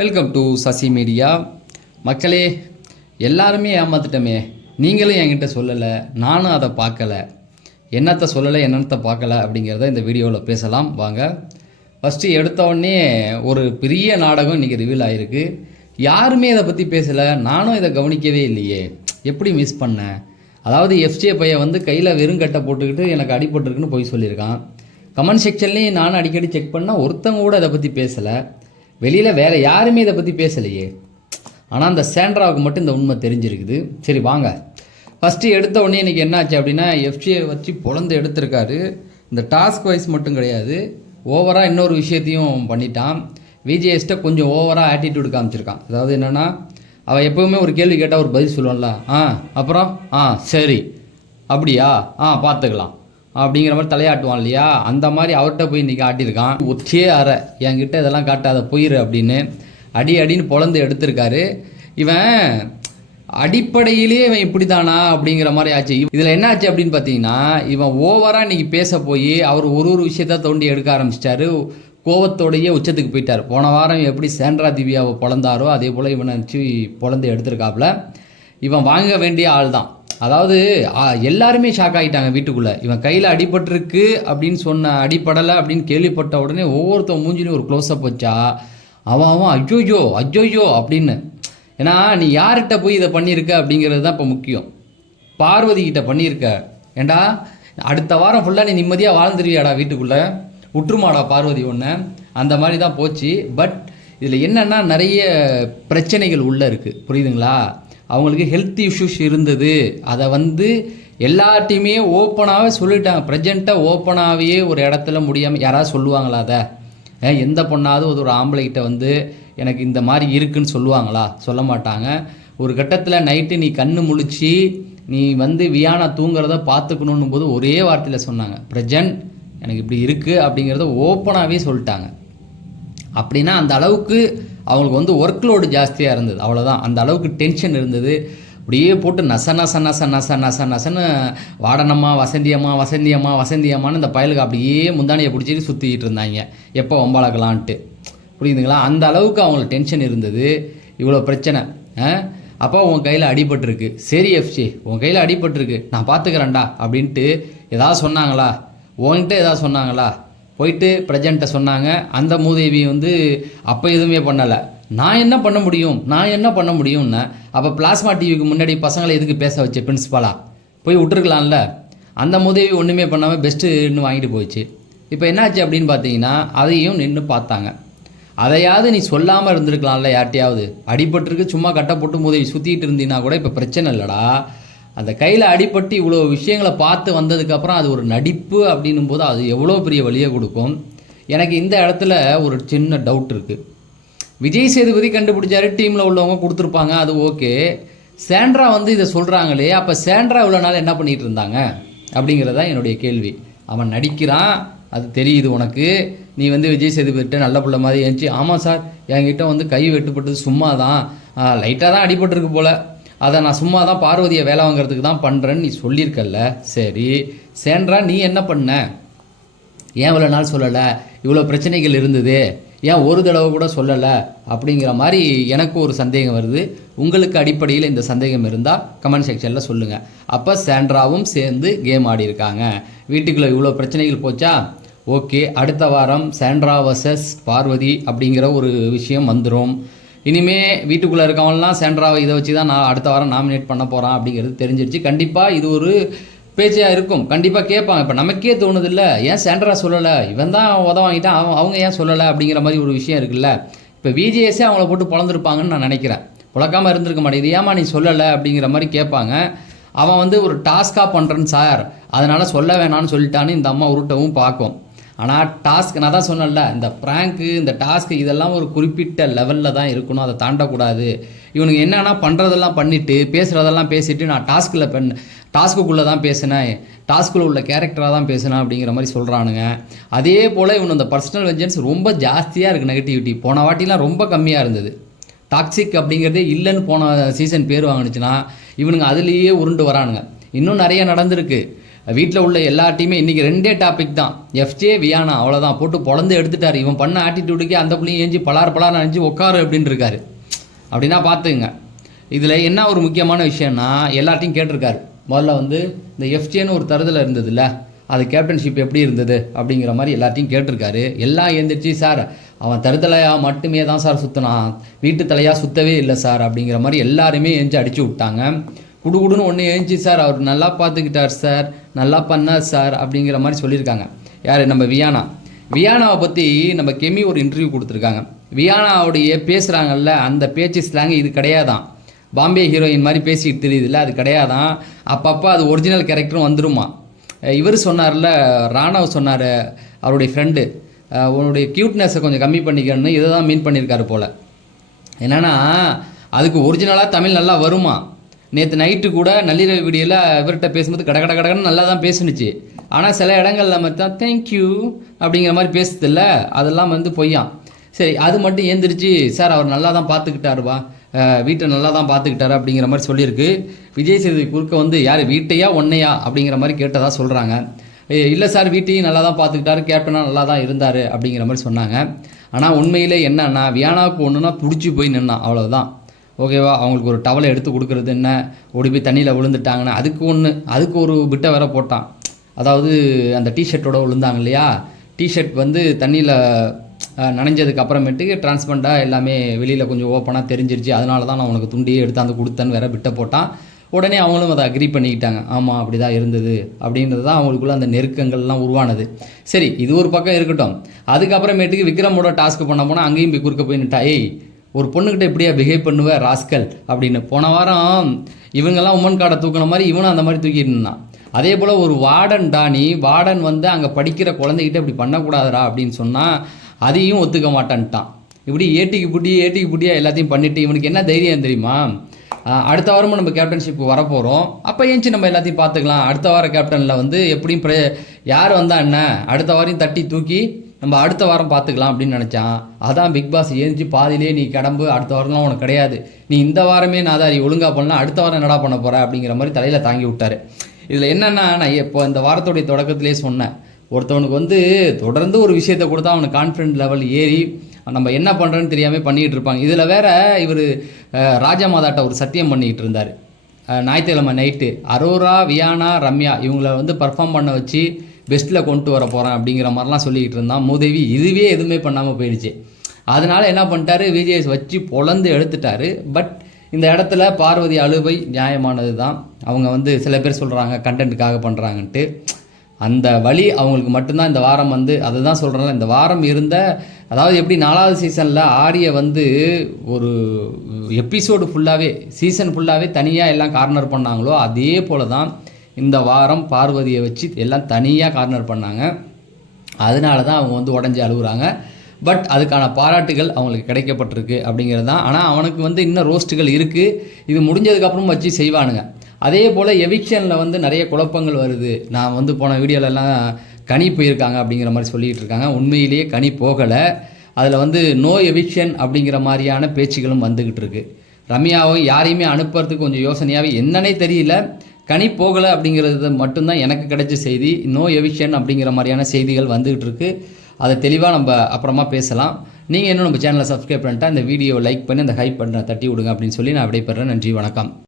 Welcome to Sasi media மக்களே எல்லாருமே ஏமாத்திட்டமே. நீங்களும் என்கிட்ட சொல்லலை நானும் அதை பார்க்கல. என்னத்தை சொல்லலை என்னத்தை பார்க்கல அப்படிங்கிறத இந்த வீடியோவில் பேசலாம். வாங்க. ஃபஸ்ட்டு எடுத்தோடனே ஒரு பெரிய நாடகம் இன்றைக்கி ரிவீல் ஆகிருக்கு யாருமே இதை பற்றி பேசலை நானும் இதை கவனிக்கவே இல்லையே. எப்படி மிஸ் பண்ணேன் அதாவது எஃப்ஜே பையன் வந்து கையில் வெறும் கட்டை போட்டுக்கிட்டு எனக்கு அடிபட்டுருக்குன்னு போய் சொல்லியிருக்கான். கமெண்ட் செக்ஷன்லேயும் நானும் அடிக்கடி செக் பண்ணால் ஒருத்தங்க கூட இதை பற்றி பேசலை. வெளியில் வேறு யாருமே இதை பற்றி பேசலையே. ஆனால் அந்த சேண்ட்ராவுக்கு மட்டும் இந்த உண்மை தெரிஞ்சிருக்குது. சரி வாங்க. ஃபஸ்ட்டு எடுத்த உடனே இன்றைக்கி என்னாச்சு அப்படின்னா எஃப்சியை வச்சு பொழந்து எடுத்திருக்காரு. இந்த டாஸ்க் வைஸ் மட்டும் கிடையாது. ஓவராக இன்னொரு விஷயத்தையும் பண்ணிட்டான். விஜேஎஸ்ட்டை கொஞ்சம் ஓவராக ஆட்டிடியூடு காமிச்சிருக்கான். அதாவது என்னென்னா அவள் எப்போவுமே ஒரு கேள்வி கேட்டால் ஒரு பதில் சொல்லுவான்ல. ஆ அப்புறம் ஆ சரி. அப்படியா? ஆ பார்த்துக்கலாம். அப்படிங்கிற மாதிரி தலையாட்டுவான் இல்லையா? அந்த மாதிரி அவர்கிட்ட போய் இன்றைக்கி ஆட்டியிருக்கான். ஒச்சே அற. என்கிட்ட இதெல்லாம் காட்டாத போயிரு அப்படின்னு அடி அடின்னு பொழந்து எடுத்திருக்காரு. இவன் அடிப்படையிலேயே இவன் இப்படி தானா அப்படிங்கிற மாதிரி ஆச்சு. இதில் என்ன ஆச்சு அப்படின்னு பார்த்தீங்கன்னா இவன் ஓவராக இன்னைக்கு பேச போய் அவர் ஒரு ஒரு விஷயத்த தோண்டி எடுக்க ஆரம்பிச்சிட்டாரு. கோவத்தோடையே உச்சத்துக்கு போயிட்டார். போன வாரம் எப்படி சேண்ட்ரா திவ்யாவை பிறந்தாரோ அதே போல் இவனை வச்சு பிறந்து எடுத்திருக்காப்புல. இவன் வாங்க வேண்டிய ஆள் தான் அதாவது எல்லாருமே ஷாக் ஆகிட்டாங்க வீட்டுக்குள்ளே. இவன் கையில் அடிபட்டிருக்கு அப்படின்னு சொன்ன அடிப்படலை அப்படின்னு கேள்விப்பட்ட உடனே ஒவ்வொருத்தன் மூஞ்சிலையும் ஒரு க்ளோஸ்அப் வச்சா அவன் அவன் அஜோயோ அஜோயோ அப்படின்னு. ஏன்னா நீ யார்கிட்ட போய் இதை பண்ணியிருக்க அப்படிங்கிறது தான் இப்போ முக்கியம். பார்வதி கிட்ட பண்ணியிருக்க. ஏண்டா அடுத்த வாரம் ஃபுல்லாக நீ நிம்மதியாக வாழ்ந்துருவியாடா வீட்டுக்குள்ளே. உற்றுமாடா பார்வதி ஒன்று அந்த மாதிரி தான் போச்சு. பட் இதில் என்னென்னா நிறைய பிரச்சனைகள் உள்ளே இருக்குது புரியுதுங்களா? அவங்களுக்கு ஹெல்த் இஷ்யூஸ் இருந்தது. அதை வந்து எல்லாட்டையுமே ஓப்பனாகவே சொல்லிட்டாங்க. ப்ரெசண்ட்டாக ஓப்பனாகவே ஒரு இடத்துல முடியாமல் யாராவது சொல்லுவாங்களா அதை? ஏன் எந்த பொண்ணாவது ஒரு ஒரு ஆம்பளைகிட்ட வந்து எனக்கு இந்த மாதிரி இருக்குன்னு சொல்லுவாங்களா? சொல்ல மாட்டாங்க. ஒரு கட்டத்தில் நைட்டு நீ கண்ணு முழிச்சு நீ வந்து வியானா தூங்குறத பார்த்துக்கணுன்னும் போது ஒரே வார்த்தையில் சொன்னாங்க. பிரஜன் எனக்கு இப்படி இருக்குது அப்படிங்கிறத ஓப்பனாகவே சொல்லிட்டாங்க. அப்படின்னா அந்த அளவுக்கு அவங்களுக்கு வந்து ஒர்க் லோடு ஜாஸ்தியாக இருந்தது. அவ்வளோதான் அந்த அளவுக்கு டென்ஷன் இருந்தது. அப்படியே போட்டு நச நச நச நச நச நசன்னு வாடனம்மா வசந்தியம்மா வசந்தியம்மா வசந்தியம்மான்னு இந்த பயலுக்கு அப்படியே முந்தானியை பிடிச்சிட்டு சுற்றிக்கிட்டு இருந்தாங்க. எப்போ வம்பாளக்கலான்ட்டு. புரியுதுங்களா? அந்த அளவுக்கு அவங்களுக்கு டென்ஷன் இருந்தது. இவ்வளோ பிரச்சனை. ஆ? அப்போ உன் கையில் அடிபட்டிருக்கு. சரி எஃப்சி உன் கையில் அடிபட்டிருக்கு. நான் பார்த்துக்கிறேன்டா அப்படின்ட்டு ஏதாவது சொன்னாங்களா? உன்கிட்ட ஏதாவது சொன்னாங்களா? போயிட்டு பிரஜன்ட்ட சொன்னாங்க. அந்த மூதேவி வந்து அப்போ எதுவுமே பண்ணலை. நான் என்ன பண்ண முடியும்? நான் என்ன பண்ண முடியும்னு? அப்போ பிளாஸ்மா டிவிக்கு முன்னாடி பசங்களை எதுக்கு பேச வச்சு பிரின்ஸிபலாக போய் விட்டுருக்கலாம்ல. அந்த மூதேவி ஒன்றுமே பண்ணாமல் பெஸ்ட்டுன்னு வாங்கிட்டு போயிடுச்சு. இப்போ என்னாச்சு அப்படின்னு பார்த்தீங்கன்னா அதையும் நின்று பார்த்தாங்க. அதையாவது நீ சொல்லாமல் இருந்திருக்கலாம்ல யார்ட்டையாவது அடிபட்டிருக்கு சும்மா கட்டை போட்டு மூதேவி சுற்றிட்டு இருந்தீங்கன்னா கூட இப்போ பிரச்சனை இல்லைடா. அந்த கையில் அடிபட்டு இவ்வளோ விஷயங்களை பார்த்து வந்ததுக்கப்புறம் அது ஒரு நடிப்பு அப்படின்னும் போது அது எவ்வளோ பெரிய வழியை கொடுக்கும்? எனக்கு இந்த இடத்துல ஒரு சின்ன டவுட் இருக்குது விஜய் சேதுபதி கண்டுபிடிச்சாரு டீமில் உள்ளவங்க கொடுத்துருப்பாங்க அது ஓகே சேண்ட்ரா வந்து இதை சொல்கிறாங்களே அப்போ சேண்ட்ரா இவ்வளோ நாள் என்ன பண்ணிகிட்டு இருந்தாங்க? அப்படிங்கிறதா என்னுடைய கேள்வி. அவன் நடிக்கிறான் அது தெரியுது உனக்கு. நீ வந்து விஜய் சேதுபதிட்ட நல்ல பிள்ளை மாதிரி இருந்துச்சு. ஆமாம் சார் என்கிட்ட வந்து கை வெட்டுப்பட்டது சும்மா தான் லைட்டாக தான் அடிபட்டிருக்கு போல். அதை நான் சும்மா தான் பார்வதியை வேலை வாங்குறதுக்கு தான் பண்ணுறேன்னு நீ சொல்லியிருக்கல்ல. சரி. சேண்ட்ரா நீ என்ன பண்ண? ஏன் இவ்வளோ நாள் சொல்லலை? இவ்வளோ பிரச்சனைகள் இருந்தது. ஏன் ஒரு தடவை கூட சொல்லலை? அப்படிங்கிற மாதிரி எனக்கு ஒரு சந்தேகம் வருது. உங்களுக்கு அடிப்படையில் இந்த சந்தேகம் இருந்தால் கமெண்ட் செக்ஷனில் சொல்லுங்கள் அப்போ சேண்ட்ராவும் சேர்ந்து கேம் ஆடி இருக்காங்க வீட்டுக்குள்ளே இவ்வளோ பிரச்சனைகள் போச்சா? ஓகே. அடுத்த வாரம் சேண்ட்ரா வர்சஸ் பார்வதி அப்படிங்கிற ஒரு விஷயம் வந்துடும் இனிமே வீட்டுக்குள்ளே இருக்கவங்களாம் சென்ட்ராவை இதை வச்சு தான் நான் அடுத்த வாரம் நாமினேட் பண்ண போகிறான் அப்படிங்கிறது தெரிஞ்சிருச்சு. கண்டிப்பாக இது ஒரு பேச்சையாக இருக்கும். கண்டிப்பாக கேட்பாங்க இப்போ நமக்கே தோணுது இல்லை ஏன் சென்ட்ரா சொல்லலை? இவன் தான் உத வாங்கிட்டான். அவன் அவங்க ஏன் சொல்லலை அப்படிங்கிற மாதிரி ஒரு விஷயம் இருக்குல்ல. இப்போ விஜிஎஸ்ஸே அவங்கள போட்டு பொழந்திருப்பாங்கன்னு நான் நினைக்கிறேன். புழக்காமல் இருந்திருக்க மாட்டேங்குது. ஏமா நீ சொல்லலை அப்படிங்கிற மாதிரி கேட்பாங்க. அவன் வந்து ஒரு டாஸ்காக பண்ணுறேன் சார். அதனால் சொல்ல வேணாம்னு சொல்லிட்டான்னு இந்த அம்மா உருட்டவும் பார்க்கும். ஆனால் டாஸ்க் நான் தான் சொன்னேன்ல இந்த ப்ராங்க்கு இந்த டாஸ்க் இதெல்லாம் ஒரு குறிப்பிட்ட லெவலில் தான் இருக்கணும் அதை தாண்டக்கூடாது. இவனுக்கு என்னென்னா பண்ணுறதெல்லாம் பண்ணிவிட்டு பேசுகிறதெல்லாம் பேசிவிட்டு நான் டாஸ்கில் பண் டாஸ்க்குள்ளே தான் பேசினேன். டாஸ்க்குள்ளே உள்ள கேரக்டராக தான் பேசினேன் அப்படிங்கிற மாதிரி சொல்கிறானுங்க அதே போல் இவனு அந்த பர்சனல் வெஞ்சன்ஸ் ரொம்ப ஜாஸ்தியாக இருக்குது நெகட்டிவிட்டி போன வாட்டிலாம் ரொம்ப கம்மியாக இருந்தது. டாக்ஸிக் அப்படிங்கிறதே இல்லைன்னு போன சீசன் பேர் வாங்கினுச்சுன்னா இவனுங்க அதுலேயே உருண்டு வரானுங்க. இன்னும் நிறைய நடந்திருக்கு. வீட்டில் உள்ள எல்லாத்தையுமே இன்றைக்கி ரெண்டே டாபிக் தான். எஃப்ஜே வியானா அவ்வளோதான் போட்டு பொழந்து எடுத்துட்டார். இவன் பண்ண ஆட்டிடியூடுக்கே அந்த பிள்ளையும் ஏஞ்சி பலார் பலார் அணிஞ்சு உட்காரு அப்படின்னு இருக்காரு. அப்படின்னா பார்த்துங்க இதில் என்ன ஒரு முக்கியமான விஷயம்னா எல்லாத்தையும் கேட்டிருக்காரு. முதல்ல வந்து இந்த எஃப்ஜேன்னு ஒரு தருதலை இருந்ததுல்ல அது கேப்டன்ஷிப் எப்படி இருந்தது அப்படிங்கிற மாதிரி எல்லாத்தையும் கேட்டிருக்காரு. எல்லாம் எழுந்திரிச்சு சார் அவன் தருதலையாக மட்டுமே தான் சார் சுற்றினான் வீட்டு தலையாக சுத்தவே இல்லை சார் அப்படிங்கிற மாதிரி எல்லாருமே எழுந்து அடித்து விட்டாங்க. குடுகுடுன்னு ஒன்று எழுந்துச்சு சார் அவர் நல்லா பார்த்துக்கிட்டார் சார். நல்லா பண்ணார் சார் அப்படிங்கிற மாதிரி சொல்லியிருக்காங்க. யார்? நம்ம வியானா. வியானாவை பற்றி நம்ம கெமி ஒரு இன்டர்வியூ கொடுத்துருக்காங்க. வியானாவுடைய பேசுகிறாங்கல்ல அந்த பேச்சு ஸ்லாங் இது கிடையாதான். பாம்பே ஹீரோயின் மாதிரி பேசிக்கிட்டு தெரியுதுல்ல அது கிடையாதான். அப்பப்போ அது ஒரிஜினல் கேரக்டரும் வந்துருமா. இவர் சொன்னார்ல ராணவ் சொன்னார் அவருடைய ஃப்ரெண்டு உன்னுடைய க்யூட்னஸை கொஞ்சம் கம்மி பண்ணிக்கணும்னு இதை தான் மீன் பண்ணியிருக்காரு போல். என்னென்னா அதுக்கு ஒரிஜினலாக தமிழ் நல்லா வருமா? நேற்று நைட்டு கூட நள்ளிரவு வீடியோவில் இவர்கிட்ட பேசும்போது கட கட கடகடன்னு நல்லா தான் பேசுனுச்சு. ஆனால் சில இடங்கள்ல மட்டும் தான் தேங்க்யூ அப்படிங்கிற மாதிரி பேசுதில்ல அதெல்லாம் வந்து பொய்யான் சரி அது மட்டும் ஏந்திரிச்சு சார் அவர் நல்லா தான் பார்த்துக்கிட்டாருவா வீட்டை நல்லா தான் பார்த்துக்கிட்டாரு அப்படிங்கிற மாதிரி சொல்லியிருக்கு. விஜய் சேதுபதி குறுக்க வந்து யார் வீட்டையா ஒன்னையா? அப்படிங்கிற மாதிரி கேட்டதாக சொல்கிறாங்க இல்லை சார் வீட்டையும் நல்லா தான் பார்த்துக்கிட்டாரு கேப்டனாக நல்லா தான் இருந்தார் அப்படிங்கிற மாதிரி சொன்னாங்க. ஆனால் உண்மையிலே என்னன்னா வியானாவுக்கு ஒன்றுனா பிடிச்சி போய் நின்னான் அவ்வளோதான் ஓகேவா? அவங்களுக்கு ஒரு டவலை எடுத்து கொடுக்குறது என்ன? ஓடி போய் தண்ணியில் விழுந்துட்டாங்கன்னா அதுக்கு ஒன்று அதுக்கு ஒரு பிட்டை வேற போட்டான். அதாவது அந்த டிஷர்ட்டோட விழுந்தாங்க இல்லையா? டிஷர்ட் வந்து தண்ணியில் நனைஞ்சதுக்கு அப்புறமேட்டுக்கு டிரான்ஸ்பரண்டாக எல்லாமே வெளியில் கொஞ்சம் ஓப்பனாக தெரிஞ்சிருச்சு. அதனால தான் நான் உனக்கு துண்டியே எடுத்தாந்து கொடுத்தேன்னு வேற பிட்டை போட்டான். உடனே அவங்களும் அதை அக்ரி பண்ணிக்கிட்டாங்க. ஆமாம் அப்படி தான் இருந்தது. அப்படின்றது தான் அவங்களுக்குள்ள அந்த நெருக்கங்கள்லாம் உருவானது. சரி இது ஒரு பக்கம் இருக்கட்டும். அதுக்கப்புறமேட்டுக்கு விக்ரமோட டாஸ்க் பண்ண போனால் அங்கேயும் போய் குறுக்க போய் நிட்டா ஏய் ஒரு பொண்ணுக்கிட்ட இப்படியா பிஹேவ் பண்ணுவேன் ராஸ்கல். அப்படின்னு போன வாரம் இவங்கெல்லாம் உமன் கார்டை தூக்கின மாதிரி இவனும் அந்த மாதிரி தூக்கிட்டு இருந்தான். அதே போல் ஒரு வார்டன் டானி வார்டன் வந்து அங்கே படிக்கிற குழந்தைகிட்ட இப்படி பண்ணக்கூடாதுடா அப்படின்னு சொன்னால் அதையும் ஒத்துக்க மாட்டான்ட்டான். இப்படி ஏட்டிக்கு புட்டி ஏட்டிக்கு புட்டியாக எல்லாத்தையும் பண்ணிவிட்டு இவனுக்கு என்ன தைரியம் தெரியுமா? அடுத்த வாரமும் நம்ம கேப்டன்ஷிப் வரப்போகிறோம் அப்போ ஏஞ்சி நம்ம எல்லாத்தையும் பார்த்துக்கலாம். அடுத்த வார கேப்டனில் வந்து எப்படியும் ப்ரே யார் வந்தா என்ன? அடுத்த வாரம் தட்டி தூக்கி நம்ம அடுத்த வாரம் பார்த்துக்கலாம் அப்படின்னு நினச்சான். அதான் பிக் பாஸ் ஏஞ்சி பாதிலே நீ கடம்பு அடுத்த வாரம்லாம் உனக்கு கிடையாது. நீ இந்த வாரமே நாதாரி ஒழுங்காக பண்ணலாம் அடுத்த வாரம் என்னடா பண்ண போகிற அப்படிங்கிற மாதிரி தலையில் தாங்கி விட்டார். இதில் என்னென்னா நான் இப்போ இந்த வாரத்துடைய தொடக்கத்திலே சொன்னேன். ஒருத்தவனுக்கு வந்து தொடர்ந்து ஒரு விஷயத்தை கொடுத்தா அவனுக்கு கான்ஃபிடென்ட் லெவல் ஏறி நம்ம என்ன பண்ணுறோன்னு தெரியாமல் பண்ணிக்கிட்டு இருப்பாங்க. இதில் வேற இவர் ராஜமாதாட்ட ஒரு சத்தியம் பண்ணிக்கிட்டு இருந்தார். ஞாயிற்றுக்கிழமை நைட்டு அரோரா வியானா ரம்யா இவங்கள வந்து பர்ஃபார்ம் பண்ண வச்சு பெஸ்ட்டில் கொண்டு வர போகிறேன் அப்படிங்கிற மாதிரிலாம் சொல்லிக்கிட்டு இருந்தான். மூதேவி இதுவே எதுவுமே பண்ணாமல் போயிடுச்சு. அதனால என்ன பண்ணிட்டாரு? விஜேஎஸ் வச்சு பொழந்து எடுத்துட்டாரு. பட் இந்த இடத்துல பார்வதி அழுவை நியாயமானது தான் அவங்க வந்து சில பேர் சொல்கிறாங்க கண்டென்ட்டுக்காக பண்ணுறாங்கன்ட்டு அந்த வழி அவங்களுக்கு மட்டும்தான். இந்த வாரம் வந்து அதை தான் சொல்கிறேன் இந்த வாரம் இருந்த அதாவது எப்படி நாலாவது சீசனில் ஆரியை வந்து ஒரு எபிசோடு ஃபுல்லாகவே சீசன் ஃபுல்லாகவே தனியாக எல்லாம் கார்னர் பண்ணாங்களோ அதே போல தான் இந்த வாரம் பார்வதியை வச்சு எல்லாம் தனியாக கார்னர் பண்ணாங்க. அதனால தான் அவங்க வந்து உடஞ்சி அழுகுறாங்க. பட் அதுக்கான பாராட்டுகள் அவங்களுக்கு கிடைக்கப்பட்டிருக்கு அப்படிங்கிறது தான். ஆனால் அவனுக்கு வந்து இன்னும் ரோஸ்ட்டுகள் இருக்குது இது முடிஞ்சதுக்கப்புறம் வச்சு செய்வானுங்க. அதே போல் எவிக்ஷனில் வந்து நிறைய குழப்பங்கள் வருது. நான் வந்து போன வீடியோலலாம் கனி போயிருக்காங்க அப்படிங்கிற மாதிரி சொல்லிகிட்டு இருக்காங்க. உண்மையிலேயே கனி போகலை. அதில் வந்து நோ எவிக்ஷன் அப்படிங்கிற மாதிரியான பேச்சுகளும் வந்துக்கிட்டு இருக்கு. ரம்யாவும் யாரையுமே அனுப்புறதுக்கு கொஞ்சம் யோசனையாகவே என்னன்னே தெரியல. கனி போகலை அப்படிங்கிறது மட்டும்தான் எனக்கு கிடைச்ச செய்தி. நோ எவிக்ஷன் அப்படிங்கிற மாதிரியான செய்திகள் வந்துகிட்டு இருக்குது அதை தெளிவாக நம்ம அப்புறமா பேசலாம். நீங்கள் இன்னும் நம்ம சேனலை சப்ஸ்கிரைப் பண்ணிட்டா இந்த வீடியோ லைக் பண்ணி அந்த ஹைப் பண்ண தட்டி விடுங்க அப்படின்னு சொல்லி நான் விடைபெறேன் நன்றி வணக்கம்.